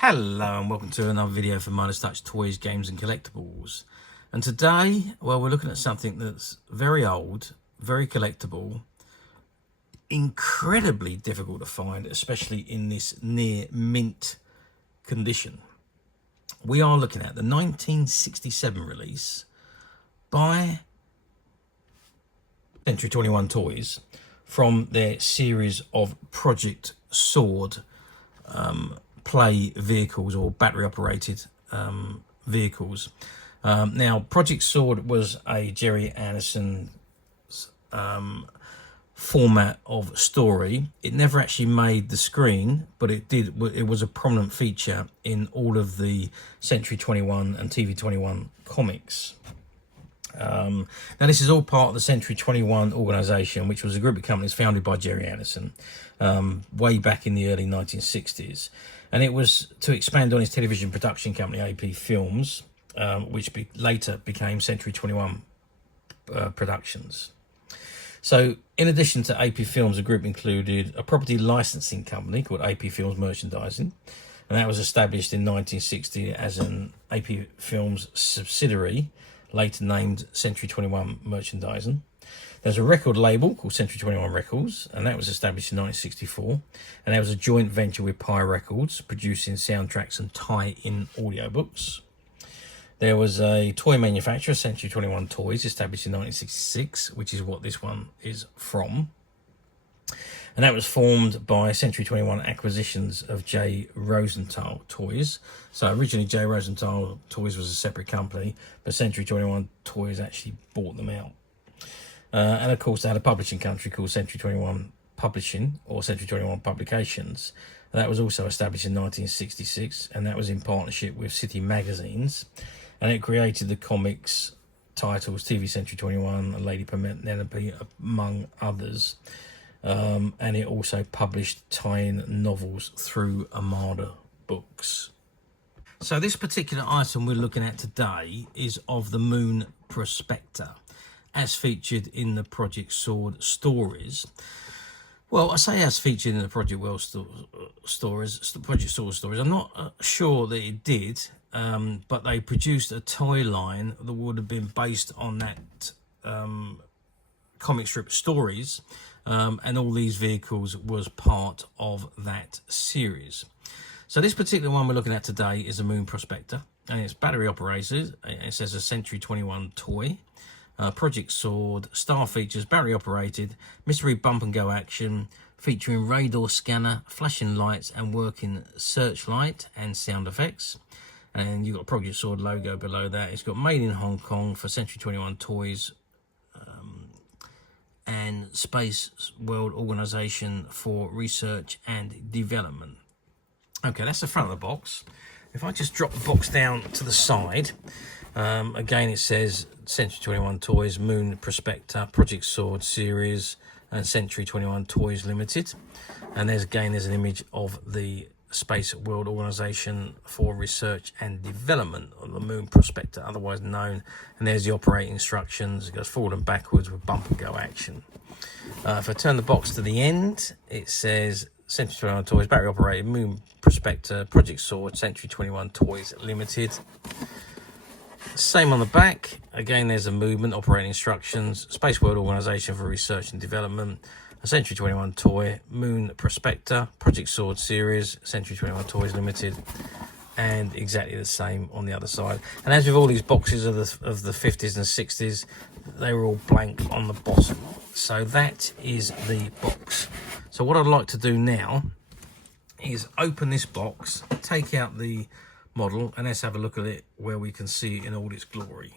Hello and welcome to another video for Midas Touch Toys, Games and Collectibles. And today, well, we're looking at something that's very old, very collectible, incredibly difficult to find, especially in this near mint condition. We are looking at the 1967 release by Century 21 Toys from their series of Project Sword play vehicles or battery operated vehicles. Now Project Sword was a Gerry Andersons format of story. It never actually made the screen, but it was a prominent feature in all of the Century 21 and TV 21 comics. Now this is all part of the Century 21 organisation, which was a group of companies founded by Gerry Anderson way back in the early 1960s, and it was to expand on his television production company AP Films, which later became Century 21 Productions. So in addition to AP Films, the group included a property licensing company called AP Films Merchandising, and that was established in 1960 as an AP Films subsidiary, later named Century 21 Merchandising. There's a record label called Century 21 Records, and that was established in 1964, and there was a joint venture with Pi Records, producing soundtracks and tie-in audiobooks. There was a toy manufacturer, Century 21 Toys, established in 1966, which is what this one is from. And that was formed by Century 21 acquisitions of J. Rosenthal Toys. So originally J. Rosenthal Toys was a separate company, but Century 21 Toys actually bought them out. And of course they had a publishing company called Century 21 Publishing, or Century 21 Publications. And that was also established in 1966, and that was in partnership with City Magazines. And it created the comics titles TV Century 21 and Lady Penelope, among others. And it also published tie-in novels through Armada Books. So this particular item we're looking at today is of the Moon Prospector, as featured in the Project Sword stories. Well, I say as featured in the Project Sword stories. I'm not sure that it did, but they produced a toy line that would have been based on that comic strip stories. And all these vehicles was part of that series. So this particular one we're looking at today is a Moon Prospector, and it's battery operated. It says a Century 21 toy. Project Sword, star features, battery operated, mystery bump and go action, featuring radar scanner, flashing lights and working searchlight and sound effects. And you've got a Project Sword logo below that. It's got made in Hong Kong for Century 21 Toys, and Space World Organization for Research and Development. Okay, that's the front of the box. If I just drop the box down to the side, again it says Century 21 Toys, Moon Prospector, Project Sword series, and Century 21 Toys Limited. And there's an image of the Space World Organization for Research and Development, of the Moon Prospector, otherwise known. And there's the operating instructions. It goes forward and backwards with bump and go action. If I turn the box to the end, it says Century 21 Toys, battery operated, Moon Prospector, Project Sword, Century 21 Toys Limited. Same on the back. Again, there's a movement, operating instructions, Space World Organization for Research and Development, a Century 21 toy, Moon Prospector, Project Sword series, Century 21 Toys Limited, and exactly the same on the other side. And as with all these boxes of the 50s and 60s, they were all blank on the bottom. So that is the box. So what I'd like to do now is open this box, take out the model, and let's have a look at it where we can see it in all its glory.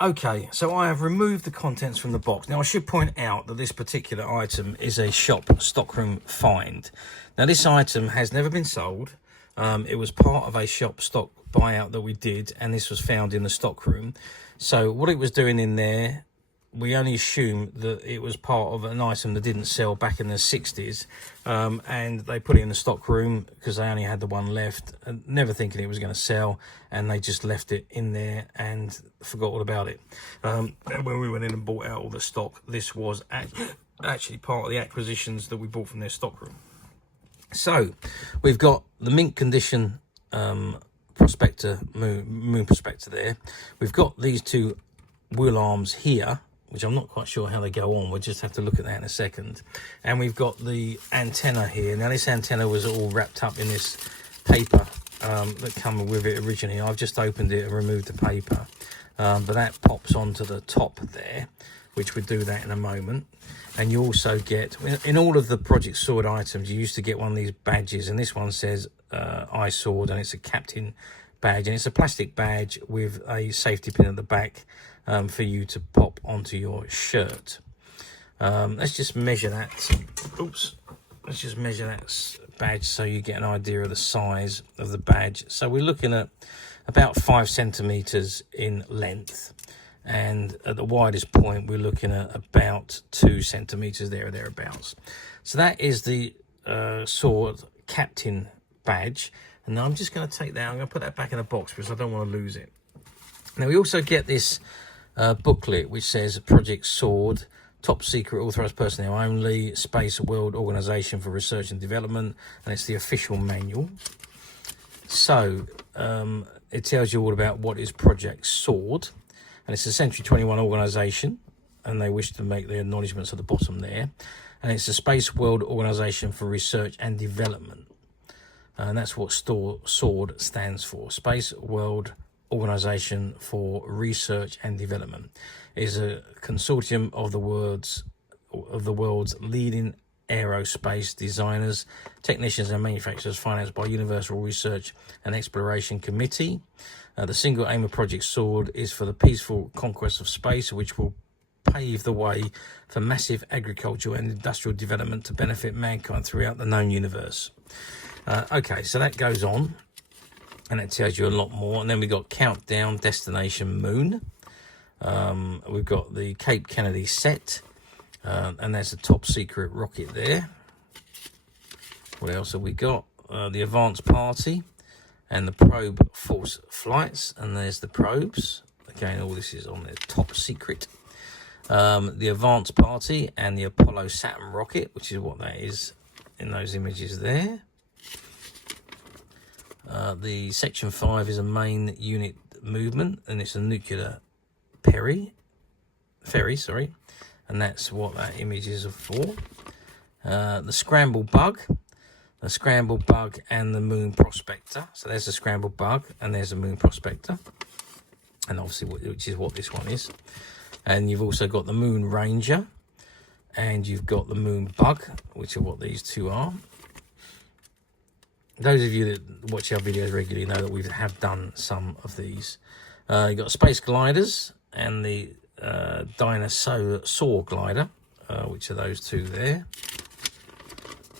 Okay, so I have removed the contents from the box. Now I should point out that this particular item is a shop stockroom find. Now this item has never been sold. It was part of a shop stock buyout that we did, and this was found in the stockroom. So what it was doing in there, we only assume that it was part of an item that didn't sell back in the 60s, and they put it in the stock room because they only had the one left, and never thinking it was going to sell, and they just left it in there and forgot all about it. And when we went in and bought out all the stock, this was actually part of the acquisitions that we bought from their stock room. So we've got the mint condition Prospector moon Prospector there. We've got these two wheel arms here, which I'm not quite sure how they go on. We'll just have to look at that in a second. And we've got the antenna here. Now this antenna was all wrapped up in this paper that came with it originally. I've just opened it and removed the paper, but that pops onto the top there, which we'll do that in a moment. And you also get, in all of the Project Sword items, you used to get one of these badges, and this one says I Sword, and it's a captain badge, and it's a plastic badge with a safety pin at the back for you to pop onto your shirt. Let's just measure that. Oops. Let's just measure that badge so you get an idea of the size of the badge. So we're looking at about 5 centimeters in length, and at the widest point we're looking at about 2 centimeters there or thereabouts. So that is the sword captain badge, and now I'm just going to take that, I'm going to put that back in a box because I don't want to lose it. Now we also get this booklet which says Project Sword, top secret, authorized personnel only, Space World Organization for Research and Development, and it's the official manual. So it tells you all about what is Project Sword, and it's a Century 21 organization, and they wish to make the acknowledgements at the bottom there. And it's a Space World Organization for Research and Development, and that's what SWORD stands for. Space World Organization for Research and Development. It is a consortium of the world's leading aerospace designers, technicians and manufacturers, financed by Universal Research and Exploration Committee. The single aim of Project Sword is for the peaceful conquest of space, which will pave the way for massive agricultural and industrial development to benefit mankind throughout the known universe. Okay, so that goes on, and it tells you a lot more. And then we've got Countdown, Destination Moon. We've got the Cape Kennedy set, and there's a top secret rocket there. What else have we got? The Advance Party and the Probe Force flights, and there's the probes. Again, all this is on the top secret. The Advance Party and the Apollo Saturn rocket, which is what that is in those images there. The Section 5 is a main unit movement, and it's a nuclear ferry, and that's what that image is for. The Scramble Bug and the Moon Prospector. So there's the Scramble Bug and there's the Moon Prospector, and obviously which is what this one is. And you've also got the Moon Ranger, and you've got the Moon Bug, which are what these two are. Those of you that watch our videos regularly know that we have done some of these. You've got Space Gliders and the Dinosaur Glider, which are those two there.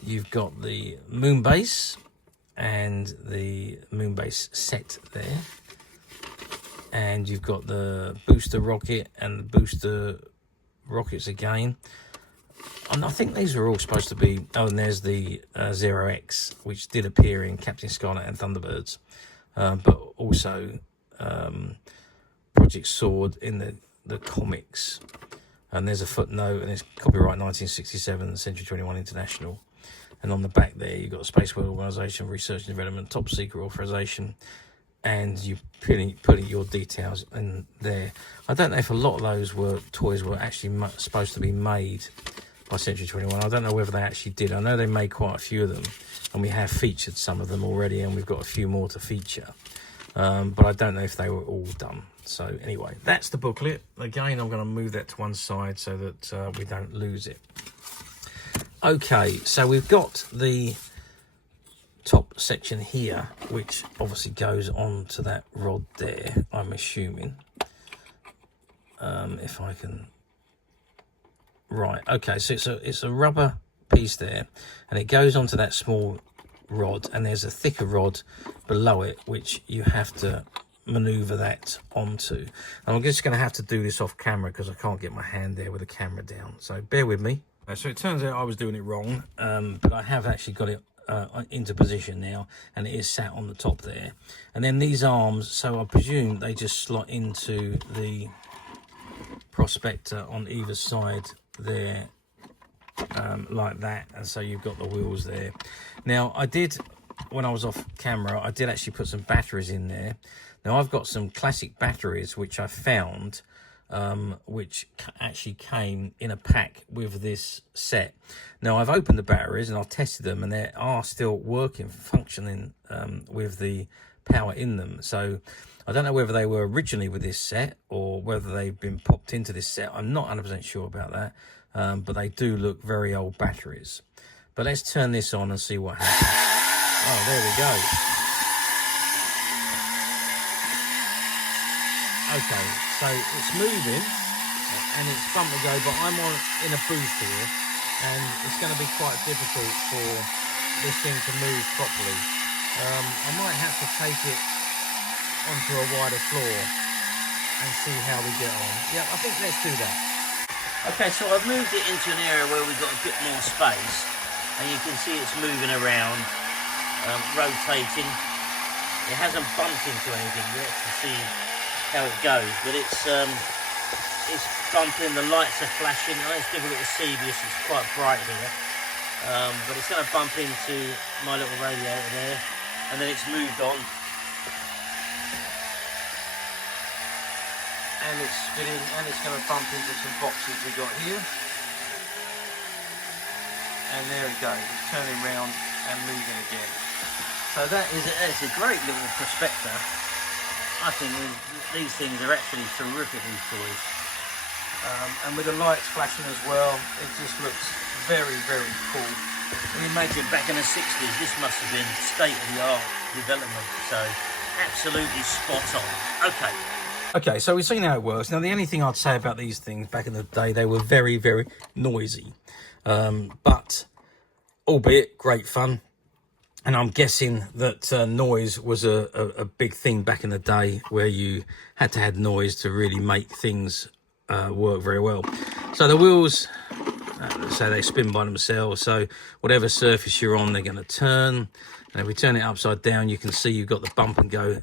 You've got the Moon Base and the Moon Base set there. And you've got the Booster Rocket and the Booster Rockets again. And I think these are all supposed to be... Oh, and there's the Zero X, which did appear in Captain Scarlet and Thunderbirds. But also Project Sword in the comics. And there's a footnote, and it's copyright 1967, Century 21 International. And on the back there, you've got Space World Organization, Research and Development, top secret authorization. And you putting your details in there. I don't know if a lot of those toys were actually supposed to be made by Century 21. I don't know whether they actually did. I know they made quite a few of them, and we have featured some of them already, and we've got a few more to feature. But I don't know if they were all done. So anyway, that's the booklet. Again, I'm going to move that to one side so that we don't lose it. Okay, so we've got the top section here, which obviously goes on to that rod there, I'm assuming. If I can... Right, okay, so it's a rubber piece there, and it goes onto that small rod, and there's a thicker rod below it, which you have to maneuver that onto. And I'm just going to have to do this off camera because I can't get my hand there with the camera down, so bear with me. So it turns out I was doing it wrong, but I have actually got it into position now, and it is sat on the top there. And then these arms, so I presume they just slot into the Prospector on either side there, like that, and so you've got the wheels there. Now I did when I was off camera, I did actually put some batteries in there. Now I've got some classic batteries which I found, which actually came in a pack with this set. Now I've opened the batteries and I've tested them, and they are still working, functioning with the power in them. So I don't know whether they were originally with this set or whether they've been popped into this set. I'm not 100% sure about that, but they do look very old batteries. But let's turn this on and see what happens. Oh, there we go. Okay, so it's moving and it's bump and go, but I'm on in a booth here, and it's going to be quite difficult for this thing to move properly. I might have to take it onto a wider floor and see how we get on. Yeah, I think let's do that. Okay, so I've moved it into an area where we've got a bit more space, and you can see it's moving around, rotating. It hasn't bumped into anything yet to see how it goes, but it's bumping. The lights are flashing. I know it's difficult to see because it's quite bright here, but it's going to bump into my little radiator there, and then it's moved on. And it's spinning, and it's going to bump into some boxes we got here. And there it goes, it's turning round and moving again. So it's a great little Prospector. I think these things are actually terrific, these toys. And with the lights flashing as well, it just looks very, very cool. Can you imagine back in the 60s, this must have been state-of-the-art development. So absolutely spot on. Okay. Okay, so we've seen how it works. Now, the only thing I'd say about these things back in the day, they were very, very noisy. But albeit great fun. And I'm guessing that noise was a big thing back in the day, where you had to have noise to really make things work very well. So the wheels, so they spin by themselves. So whatever surface you're on, they're going to turn. And if we turn it upside down, you can see you've got the bump and go.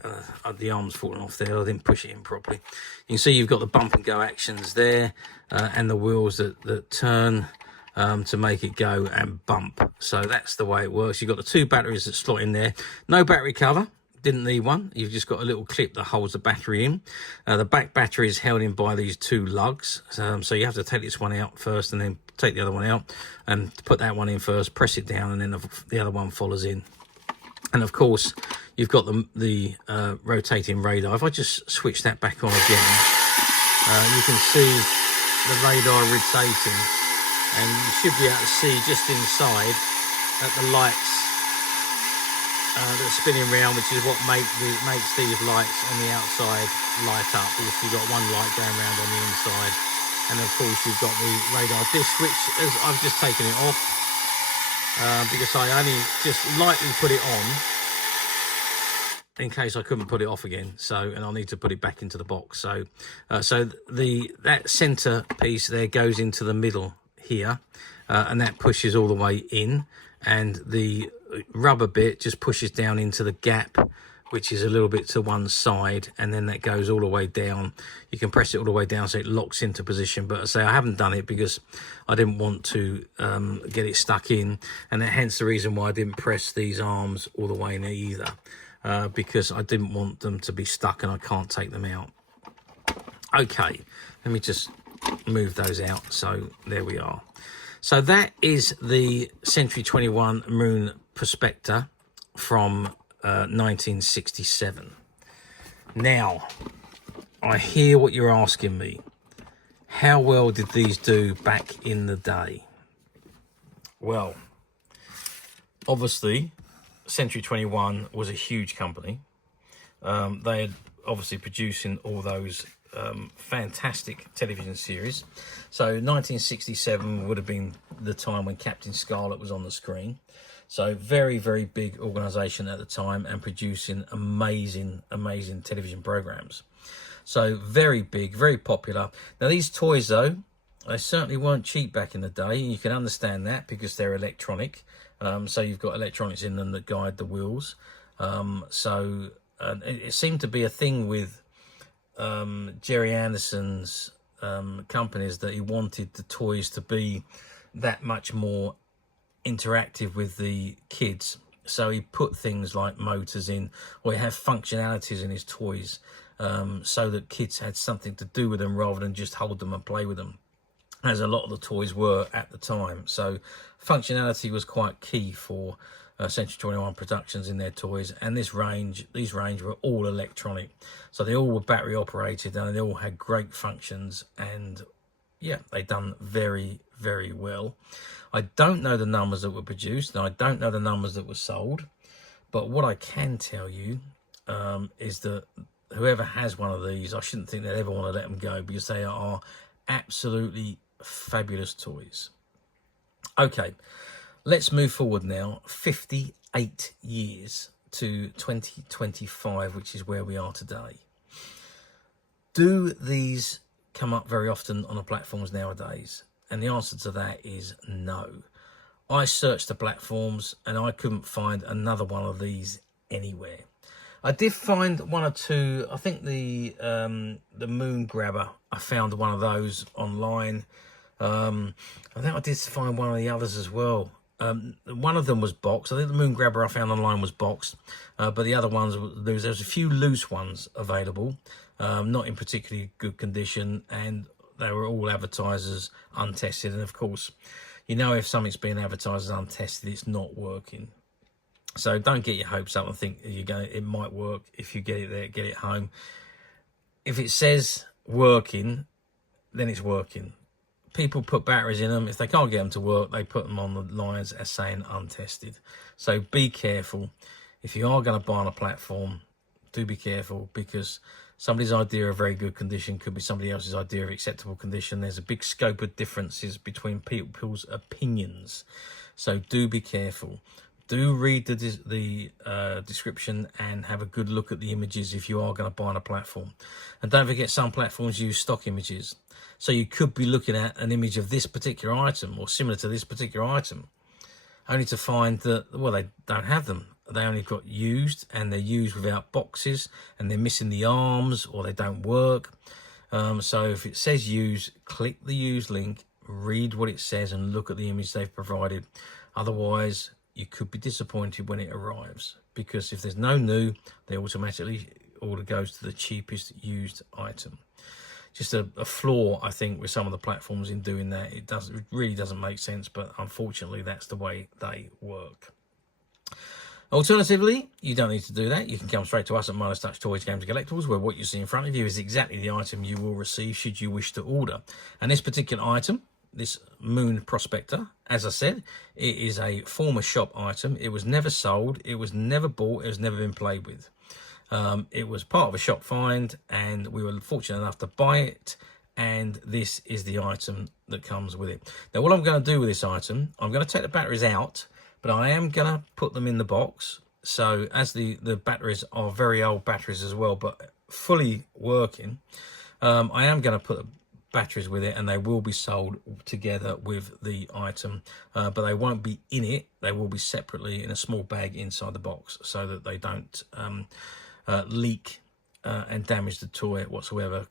The arm's falling off there. I didn't push it in properly. You can see you've got the bump and go actions there, and the wheels that turn to make it go and bump. So that's the way it works. You've got the two batteries that slot in there. No battery cover. Didn't need one. You've just got a little clip that holds the battery in. The back battery is held in by these two lugs. So you have to take this one out first and then take the other one out, and put that one in first, press it down, and then the other one follows in. And of course, you've got the rotating radar. If I just switch that back on again, you can see the radar rotating, and you should be able to see just inside at the lights that are spinning around, which is what makes these lights on the outside light up. Because you've got one light going around on the inside, and of course you've got the radar disc, which I've just taken it off. Because I only just lightly put it on in case I couldn't put it off again. So, and I'll need to put it back into the box. So, that center piece there goes into the middle here, and that pushes all the way in, and the rubber bit just pushes down into the gap, which is a little bit to one side, and then that goes all the way down. You can press it all the way down so it locks into position, but I say I haven't done it because I didn't want to get it stuck in, and hence the reason why I didn't press these arms all the way in either, because I didn't want them to be stuck and I can't take them out. Okay, let me just move those out. So there we are. So that is the Century 21 Maroon Prospector from 1967. Now, I hear what you're asking me. How well did these do back in the day? Well, obviously, Century 21 was a huge company. They had obviously producing all those fantastic television series. So 1967 would have been the time when Captain Scarlet was on the screen. So very, very big organisation at the time, and producing amazing, amazing television programmes. So very big, very popular. Now these toys though, they certainly weren't cheap back in the day, and you can understand that because they're electronic. So you've got electronics in them that guide the wheels. It seemed to be a thing with Gerry Andersons companies, that he wanted the toys to be that much more interactive with the kids, So he put things like motors in, or he had functionalities in his toys, so that kids had something to do with them rather than just hold them and play with them, as a lot of the toys were at the time. So functionality was quite key for Century 21 Productions in their toys. And these range were all electronic, so they all were battery operated, and they all had great functions. And yeah, they done very, very well. I don't know the numbers that were produced, and I don't know the numbers that were sold, but what I can tell you is that whoever has one of these, I shouldn't think they'd ever want to let them go, because they are absolutely fabulous toys. Okay, let's move forward now 58 years to 2025, which is where we are today. Do these come up very often on the platforms nowadays? And the answer to that is no. I searched the platforms and I couldn't find another one of these anywhere. I did find one or two. I think the Moon Grabber, I found one of those online. I think I did find one of the others as well. One of them was boxed. I think the Moon Grabber I found online was boxed, but the other ones, there's a few loose ones available, not in particularly good condition, and they were all advertised as untested. And of course, you know, if something's being advertised as untested, it's not working. So don't get your hopes up and think it might work. If you get it there, get it home. If it says working, then it's working. People put batteries in them. If they can't get them to work, they put them on the lines as saying untested. So be careful. If you are going to buy on a platform, do be careful, because somebody's idea of very good condition could be somebody else's idea of acceptable condition. There's a big scope of differences between people's opinions. So do be careful. Do read the description and have a good look at the images if you are going to buy on a platform. And don't forget, some platforms use stock images. So you could be looking at an image of this particular item or similar to this particular item, only to find that, well, they don't have them. They only got used, and they're used without boxes, and they're missing the arms, or they don't work. So if it says use, click the use link, read what it says, and look at the image they've provided. Otherwise, you could be disappointed when it arrives, because if there's no new, they automatically order goes to the cheapest used item. Just a flaw, I think, with some of the platforms in doing that. It really doesn't make sense, but unfortunately, that's the way they work. Alternatively, you don't need to do that. You can come straight to us at Midas Touch Toys, Games and Collectibles, where what you see in front of you is exactly the item you will receive should you wish to order. And this particular item, this Moon Prospector, as I said, it is a former shop item. It was never sold, it was never bought, it has never been played with. It was part of a shop find, and we were fortunate enough to buy it, and this is the item that comes with it. Now, what I'm going to do with this item, I'm going to take the batteries out, but I am going to put them in the box. So as the batteries are very old batteries as well, but fully working, I am going to put batteries with it, and they will be sold together with the item, but they won't be in it. They will be separately in a small bag inside the box, so that they don't leak and damage the toy whatsoever.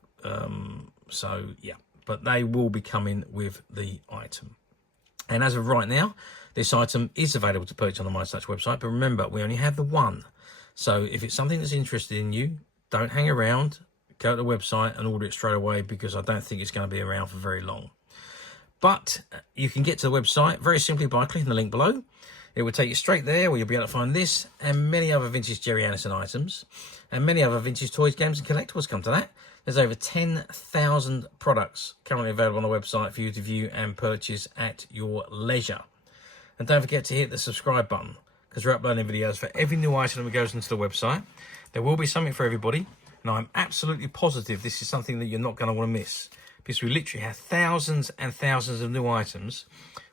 So yeah, but they will be coming with the item. And as of right now, this item is available to purchase on the Midas Touch website, but remember, we only have the one. So if it's something that's interested in you, don't hang around. Go to the website and order it straight away, because I don't think it's going to be around for very long. But you can get to the website very simply by clicking the link below. It will take you straight there, where you'll be able to find this and many other vintage Gerry Anderson items, and many other vintage toys, games and collectibles. Come to that. There's over 10,000 products currently available on the website for you to view and purchase at your leisure. And don't forget to hit the subscribe button, because we're uploading videos for every new item that goes into the website. There will be something for everybody. And I'm absolutely positive this is something that you're not going to want to miss, because we literally have thousands and thousands of new items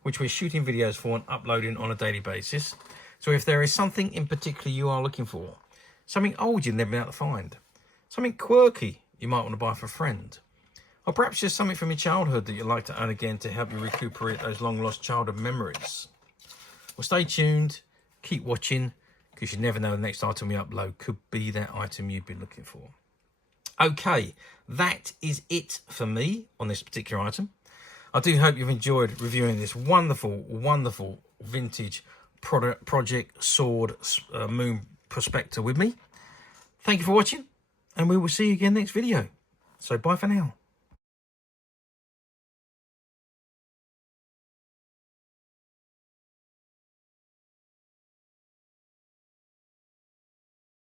which we're shooting videos for and uploading on a daily basis. So if there is something in particular you are looking for, something old you've never been able to find, something quirky you might want to buy for a friend, or perhaps just something from your childhood that you'd like to own again to help you recuperate those long lost childhood memories, well, stay tuned, keep watching, because you never know, the next item we upload could be that item you've been looking for. Okay, that is it for me on this particular item. I do hope you've enjoyed reviewing this wonderful, wonderful vintage Project Sword Moon Prospector with me. Thank you for watching, and we will see you again next video. So bye for now.